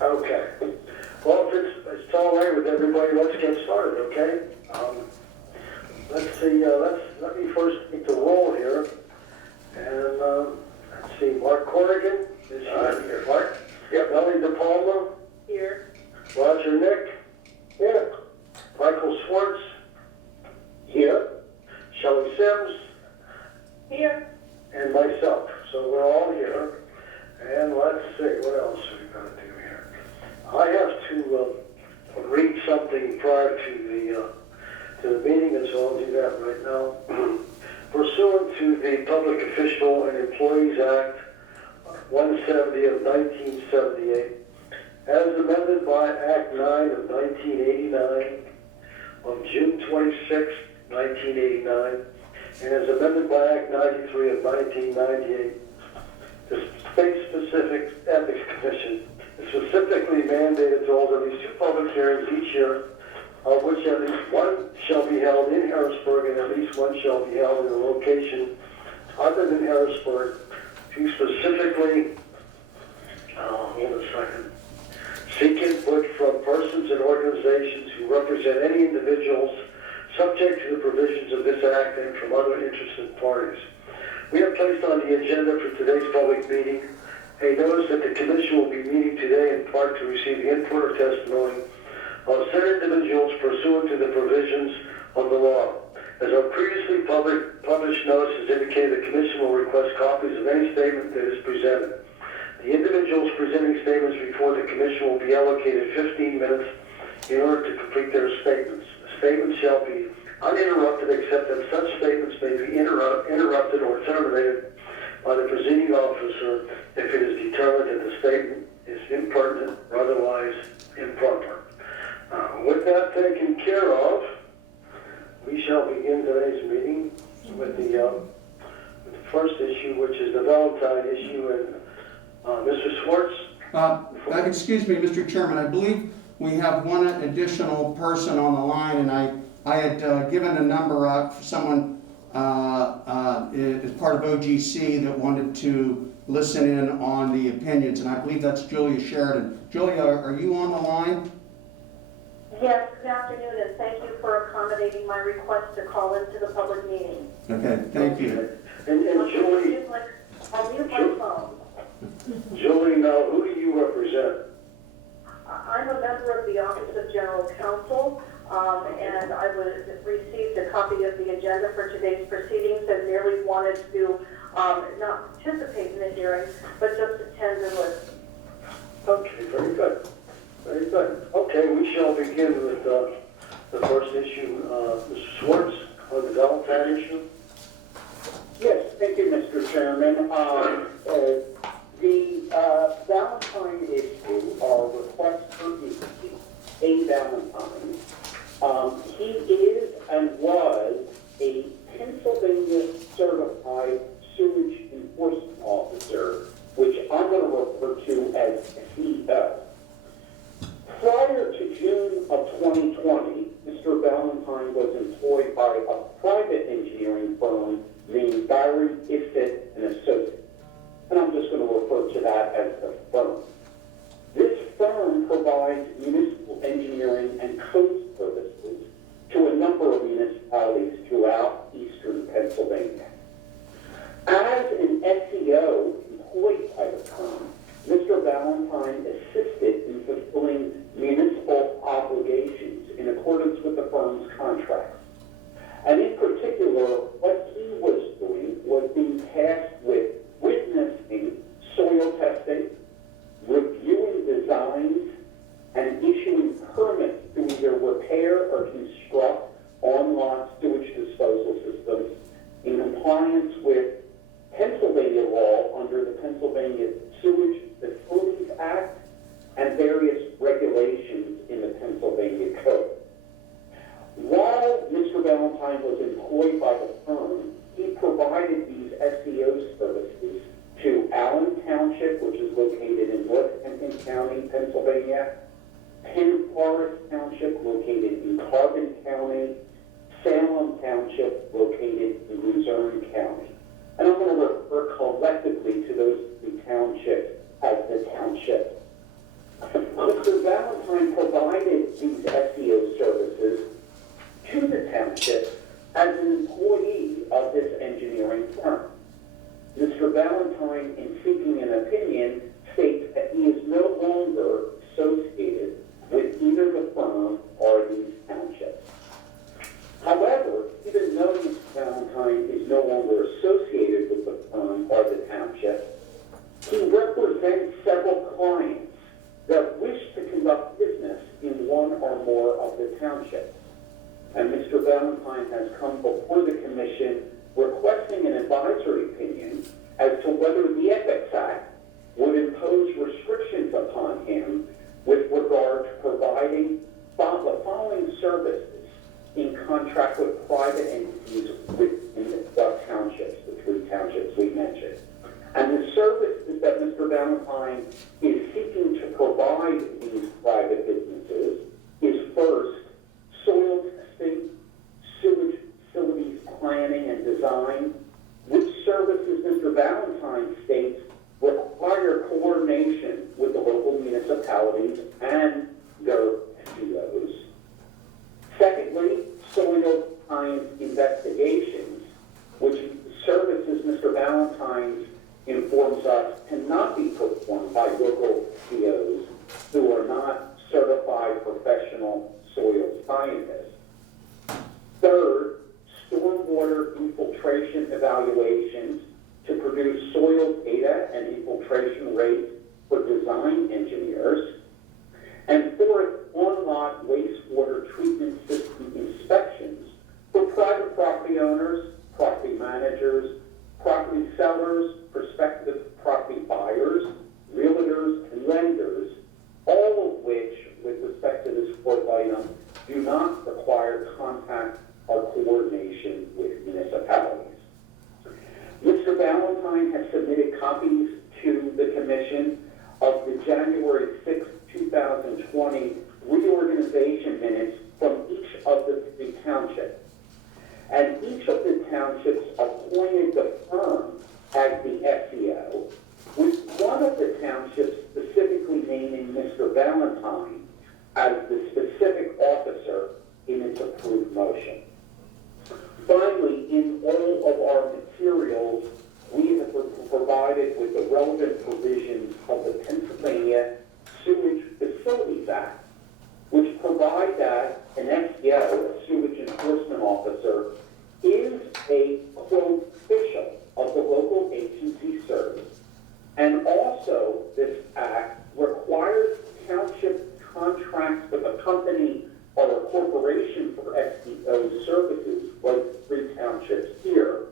Okay. Well, if it's all right with everybody, let's get started, okay? Let's see, let me first take the roll here. And, let's see, Mark Corrigan is here. Mark? Yep. Melanie DePalma? Here. Roger Nick? Here. Michael Schwartz? Here. Shelley Sims? Here. And myself. So we're all here. And let's see, what else are we going to do here? I have to read something prior to the meeting, and so I'll do that right now. Pursuant to the Public Official and Employees Act 170 of 1978, as amended by Act 9 of 1989 on June 26, 1989, and as amended by Act 93 of 1998, the State-Specific Ethics Commission is specifically mandated to hold at least 2 public hearings each year, of which at least one shall be held in Harrisburg and at least one shall be held in a location other than Harrisburg to specifically, hold a second, seek input from persons and organizations who represent any individuals subject to the provisions of this act and from other interested parties. We have placed on the agenda for today's public meeting a notice that the Commission will be meeting today in part to receive the input or testimony of said individuals pursuant to the provisions of the law. As our previously published notice has indicated, the Commission will request copies of any statement that is presented. The individuals presenting statements before the Commission will be allocated 15 minutes in order to complete their statements. The statements shall be uninterrupted except that such statements may be interrupted or terminated by the presiding officer if it is determined that the statement is impertinent or otherwise improper. With that taken care of, we shall begin today's meeting with the first issue, which is the Valentine issue. And Mr. Schwartz? Excuse me, Mr. Chairman, I believe we have one additional person on the line, and I had given a number out for someone as part of OGC that wanted to listen in on the opinions, and I believe that's Julia Sheridan. Julia, are you on the line? Yes, good afternoon, and thank you for accommodating my request to call into the public meeting. Okay, thank you. And Julie, I'll mute my phone. Julie, now who do you represent? I'm a member of the Office of General Counsel, and I received a copy of the agenda for today's proceedings and merely wanted to not participate in the hearing, but just attend and listen. Okay, very good. Very good. Okay, we shall begin with the first issue. Mr. Schwartz, on the Valentine issue. Yes, thank you, Mr. Chairman. The Valentine issue, our requester is A. Valentine. He is and was a Pennsylvania certified sewage enforcement officer, which I'm going to refer to as CO. Prior to June of 2020, Mr. Valentine was employed by a private engineering firm named Barry Ifit and Associates. And I'm just going to refer to that as the firm. This firm provides municipal engineering and code services to a number of municipalities throughout eastern Pennsylvania. As an SEO employed by the firm, Mr. Valentine assisted in fulfilling municipal obligations in accordance with the firm's contracts. And in particular, what he was doing was being tasked with witnessing soil testing, reviewing designs, and issuing permits to either repair or construct on-lot sewage disposal systems in compliance with Pennsylvania law under the Pennsylvania Sewage Facilities Act and various regulations in the Pennsylvania Code. While Mr. Valentine was employed by the firm, he provided these SEO services to Allen Township, which is located in North Kenton County, Pennsylvania, Penn Forest Township, located in Carbon County, Salem Township, located in Luzerne County. And I'm going to refer collectively to those three townships as the township. Valentine, in seeking an opinion, states that he is no longer associated with either the firm or these townships. However, even though Mr. Valentine is no longer associated with the firm or the township, he represents several clients that wish to conduct business in one or more of the townships. And Mr. Valentine has come before the commission requesting an advisory opinion as to whether the Ethics Act would impose restrictions upon him with regard to providing the following services in contract with private entities within the townships, the 3 townships we mentioned. And the services that Mr. Valentine is seeking to provide these private businesses is first, soil testing, sewage facilities planning and design, which services Mr. Valentine states require coordination with the local municipalities and their SEOs. Secondly, soil science investigations, which services Mr. Valentine informs us cannot be performed by local CEOs who are not certified professional soil scientists. Third, stormwater infiltration evaluations to produce soil data and infiltration rates for design engineers. And fourth, on-lot wastewater treatment system inspections for private property owners, property managers, property sellers, prospective property buyers, realtors, and lenders, all of which, with respect to this fourth item, do not require contact or coordination with municipalities. Mr. Valentine has submitted copies to the Commission of the January 6, 2020 reorganization minutes from each of the 3 townships. And each of the townships appointed the firm as the SEO, with one of the townships specifically naming Mr. Valentine as the specific officer in its approved motion. Finally, in all of our materials, we have provided with the relevant provisions of the Pennsylvania Sewage Facilities Act, which provide that an SEO, a sewage enforcement officer, is a, quote, official of the local agency service. And also, this act requires township contracts with a company or a corporation for SEO services, like 3 townships here,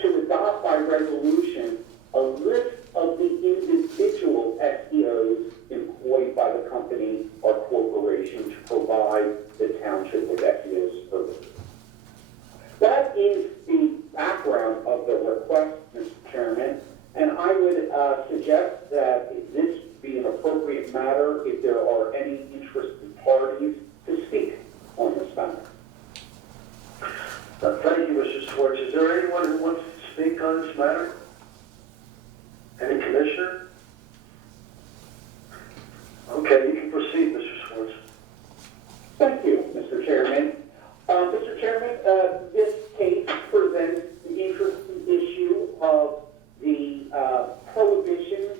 to adopt by resolution a list of the individual SEOs employed by the company or corporation to provide the township with SEO services. That is the background of the request, Mr. Chairman, and I would suggest that this be an appropriate matter if there are any interested parties to speak on this matter. Thank you, Mr. Schwartz. Is there anyone who wants to speak on this matter? Any commissioner? Okay, you can proceed, Mr. Schwartz. Thank you, Mr. Chairman. Mr. Chairman, this case presents the interesting issue of the prohibitions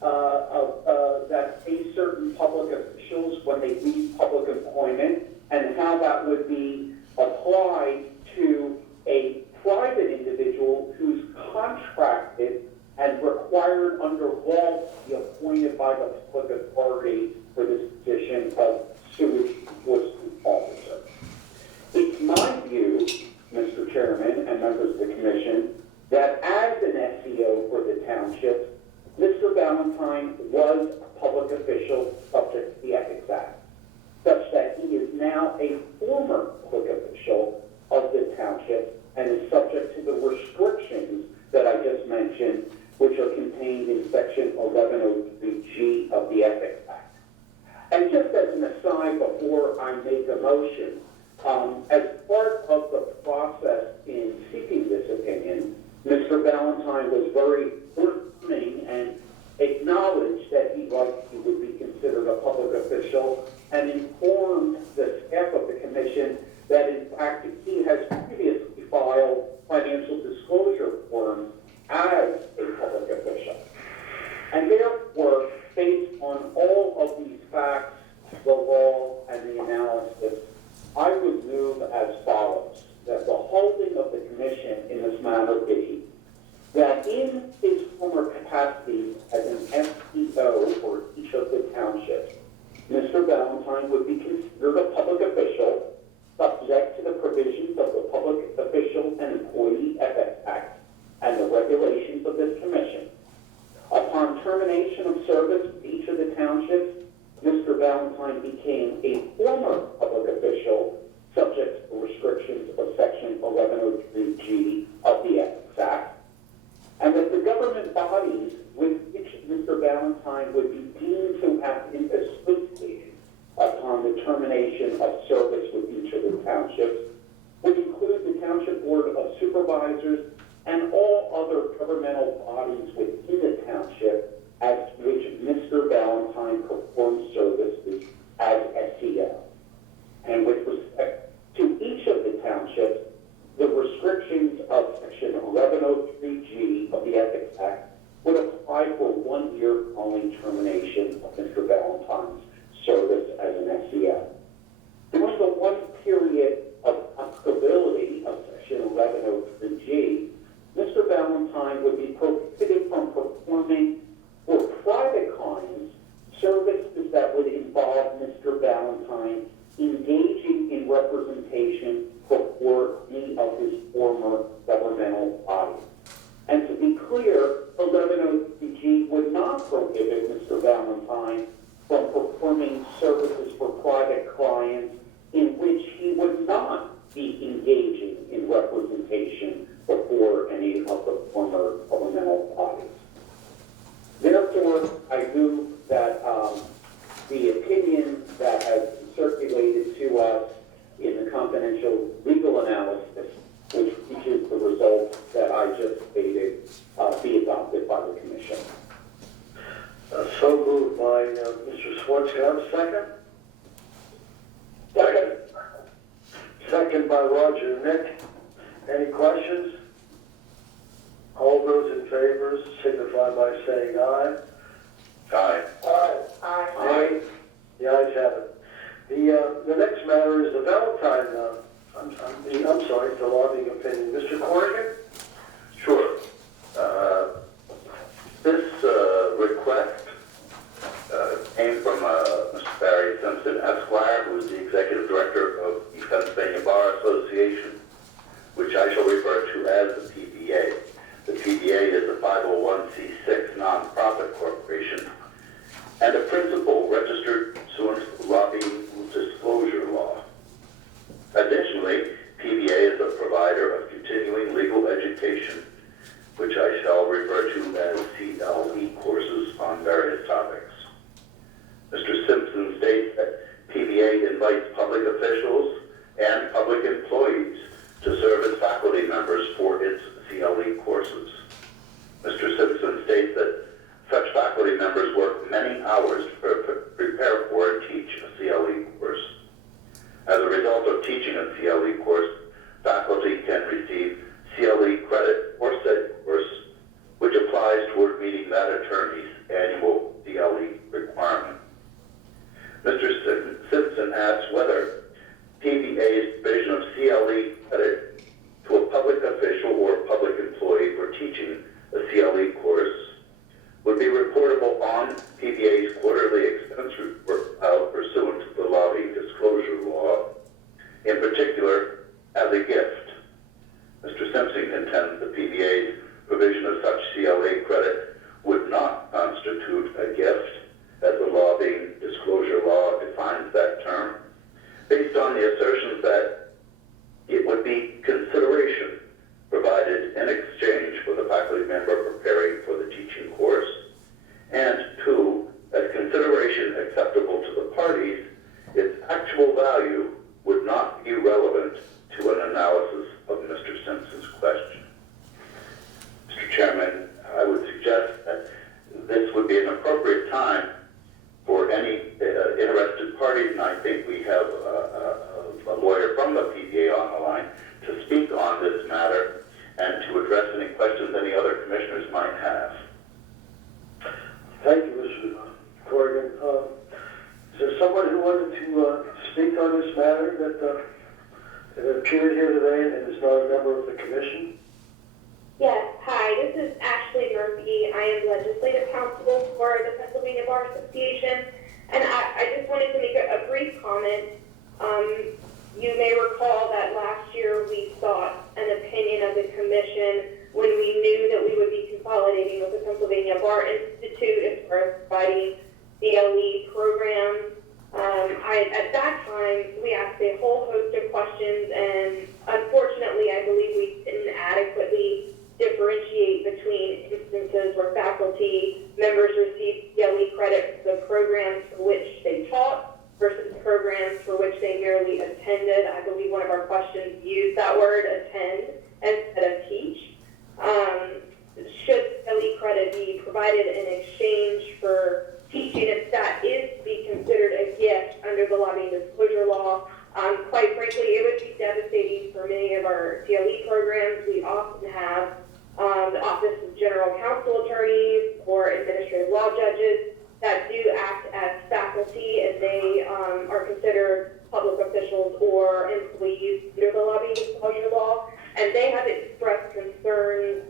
that face certain public officials when they leave public employment, and how that would be applied to a private individual who's contracted and required under law to be appointed by the public authority for this position of sewage enforcement officer. It's my view, Mr. Chairman and members of the Commission, that as an SEO for the township, Mr. Valentine was a public official subject to the Ethics Act, such that he is now a former public official of the township and is subject to the restrictions that I just mentioned, which are contained in Section 1103G of the Ethics Act. And just as an aside before I make a motion, as part of the process in seeking this opinion, Mr. Valentine was very forthcoming and acknowledged that he would be considered a public official, and informed the staff of the Commission that in fact he has previously filed financial disclosure forms as a public official. in his former capacity as an SEO for each of the townships, Mr. Valentine would be considered a public official subject to the provisions of the Public Official and Employee Ethics Act and the regulations of this commission. Upon termination of service with each of the townships, Mr. Valentine became a former public official subject to the restrictions of Section 1103G of the Ethics Act, and that the government bodies with which Mr. Valentine would be deemed to have been associated upon the termination of service with each of the townships would include the Township Board of Supervisors and all other governmental bodies within the township as to which Mr. Valentine performed services as SEO. And with respect to each of the townships, the restrictions of Section 1103G of the Ethics Act would apply for 1 year following termination of Mr. Valentine's service as an SEO. During the one period of applicability of Section 1103G, Mr. Valentine would be prohibited from performing for private clients services that would involve Mr. Valentine engaging in representation before any of his former governmental bodies. And to be clear, 1103G would not prohibit Mr. Valentine from performing services for private clients in which he would not be engaging in representation before any of the former governmental bodies. Therefore, I move that the opinion that has been circulated to us in the confidential legal analysis, which reaches the results that I just stated, be adopted by the Commission. So moved by Mr. Schwartz. Can I have a second? Second. Second by Roger. Nick, any questions? All those in favor signify by saying aye. Aye. Aye. Aye. The ayes have it. The next matter is the Valentine, I'm sorry, the lobbying opinion. Mr. Corrigan? Sure. This request came from Mr. Barry Simpson, Esquire, who is the Executive Director of the Pennsylvania Bar Association, which I shall refer to as the PBA. The PBA is a 501c6 nonprofit corporation and a principal registered pursuant to the lobbying disclosure law. Additionally, PBA is a provider of continuing legal education, which I shall refer to as CLE courses on various topics. Mr. Simpson states that PBA invites public officials and public employees to serve as faculty members for its CLE courses. Mr. Simpson states that such faculty members work many hours to prepare for and teach a CLE course. As a result of teaching a CLE course, faculty can receive CLE credit for said course, which applies toward meeting that attorney's annual CLE requirement. Mr. Simpson asks whether PBA's provision of CLE credit to a public official or public employee for teaching a CLE course would be reportable on PBA's quarterly expense report filed pursuant to the lobbying disclosure law, in particular as a gift. Mr. Simpson contends the PBA's provision of such CLE credit would not constitute a gift, as the lobbying disclosure law defines that term, based on the assertions that it would be consideration provided in exchange for the faculty member preparing for the teaching course, and two, as consideration acceptable to the parties, its actual value would not be relevant to an analysis of Mr. Simpson's question. Mr. Chairman, I would suggest that this would be an appropriate time for any interested parties, and I think we have a lawyer from the PBA on the line to speak on this matter and to address any questions any other commissioners might have. Thank you, Mr. Corrigan. Is there someone who wanted to speak on this matter that appeared here today and is not a member of the commission? Yes, hi, this is Ashley Murphy. I am legislative counsel for the Pennsylvania Bar Association, and I just wanted to make a brief comment. You may recall that last year we sought an opinion of the commission when we knew that we would be consolidating with the Pennsylvania Bar Institute as far as providing CLE programs. At that time, we asked a whole host of questions, and unfortunately, I believe we didn't adequately differentiate between instances where faculty members receive CLE credit for the programs for which they taught versus programs for which they merely attended. I believe one of our questions used that word, attend, instead of teach. Should CLE credit be provided in exchange for teaching, if that is to be considered a gift under the lobbying disclosure law? Quite frankly, it would be devastating for many of our CLE programs. We often have the Office of General Counsel attorneys or administrative law judges that do act as faculty, and they are considered public officials or employees under the lobbying disclosure law, and they have expressed concerns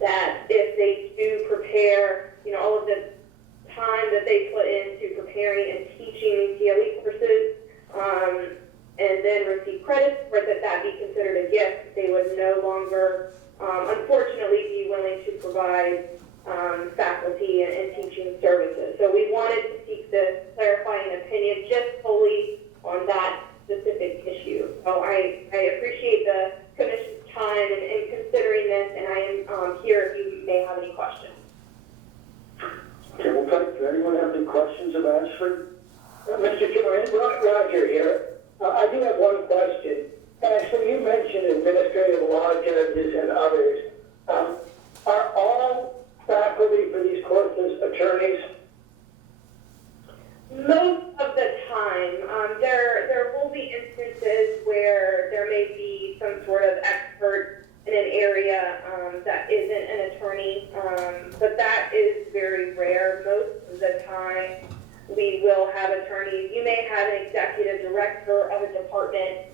that if they do prepare, all of the time that they put into preparing and teaching CLE courses, and then receive credit for it, that be considered a gift. They would no longer, unfortunately, be willing to provide faculty and teaching services. So we wanted to seek the clarifying opinion just solely on that specific issue. So I appreciate the commission's time in considering this, and I am here if you may have any questions. Okay, well, thank you. Anyone have any questions of Ashley? Mr. Chairman, Roger here. I do have one question. Ashley, you mentioned administrative law judges and others. Are all faculty for these courses attorneys? Most of the time, there will be instances where there may be some sort of expert in an area that isn't an attorney, but that is very rare. Most of the time, we will have attorneys. You may have an executive director of a department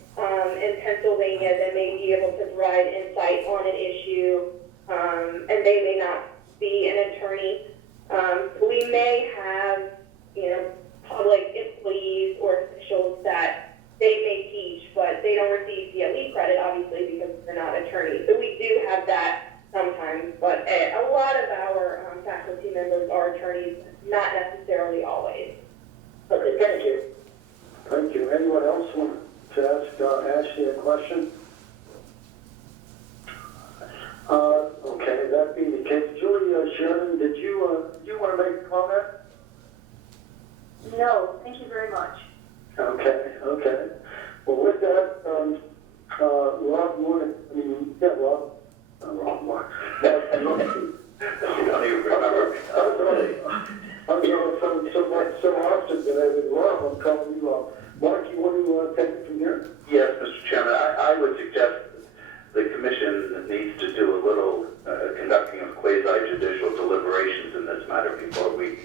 in Pennsylvania that may be able to provide insight on an issue, and they may not be an attorney. We may have, public employees or officials that they may teach, but they don't receive CLE credit, obviously, because they're not attorneys. So we do have that sometimes, but a lot of our faculty members are attorneys, not necessarily always. Okay, thank you. Thank you. Anyone else want to ask Ashley a question? Okay, that being the case, Julie Sherman, did you want to make a comment? No, thank you very much. Okay. Well, with that, Rob, Rob Mark. You don't even remember. So often that I would Rob, I'm calling you up. Mark, you want to take it from here? Yes, Mr. Chairman, I would suggest the commission needs to do a little conducting of quasi-judicial deliberations in this matter before we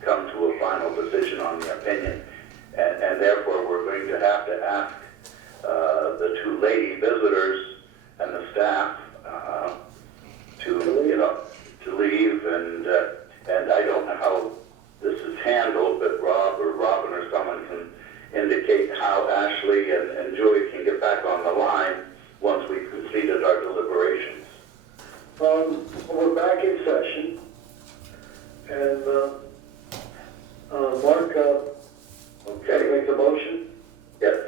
come to a final decision on the opinion. And therefore, we're going to have to ask the two lady visitors and the staff to leave, and I don't know how this is handled, but Rob or Robin or someone can indicate how Ashley and Julie can get back on the line once we've completed our deliberations. We're back in session, and Mark, Okay. make the motion. Yes.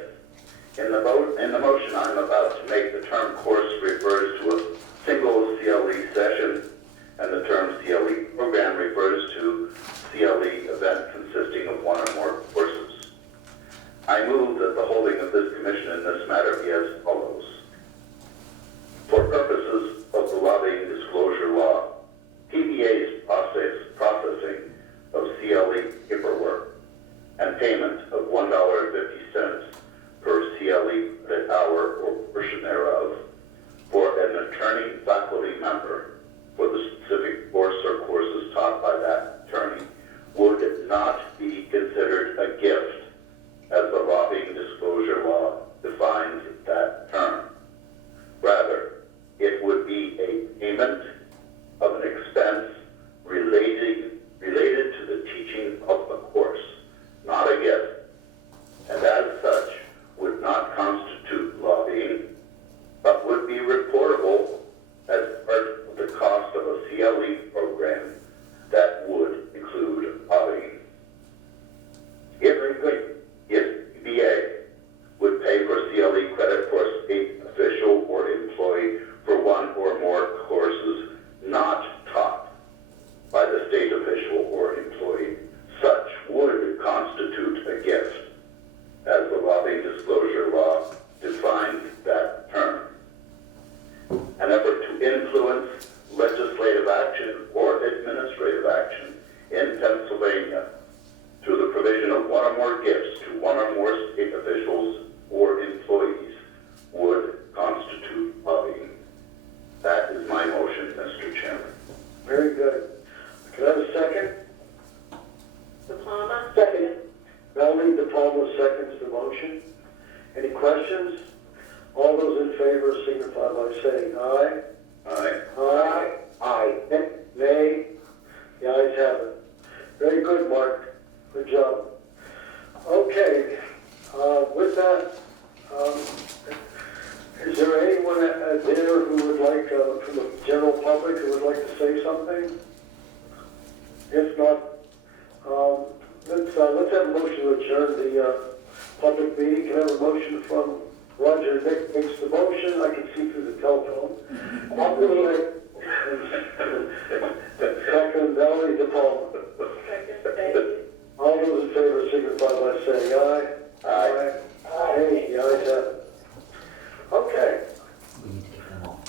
In the motion I'm about to make, the term course refers to a single CLE session, and the term CLE program refers to CLE event consisting of one or more courses. I move that the holding of this commission in this matter be as follows. For purposes of the lobbying disclosure law, PBA's processing of CLE paperwork and payment of $1.50 in Pennsylvania through the provision of one or more gifts to one or more state officials or employees would constitute lobbying. That is my motion, Mr. Chairman. Very good. Can I have a second? De Palma? Second. Melanie De Palma seconds the motion. Any questions? All those in favor signify by saying aye. Aye. Aye. Aye. Nay. The ayes have it. Very good, Mark. Good job. Okay, with that, is there anyone there who would like, from the general public, who would like to say something? If not, let's have a motion to adjourn the public meeting. Can I have a motion from Roger? Nick makes the motion. I can see through the telephone. I'll do it. Second, Valerie De Palma. Second, Dave. All those in favor signify by saying aye. Aye.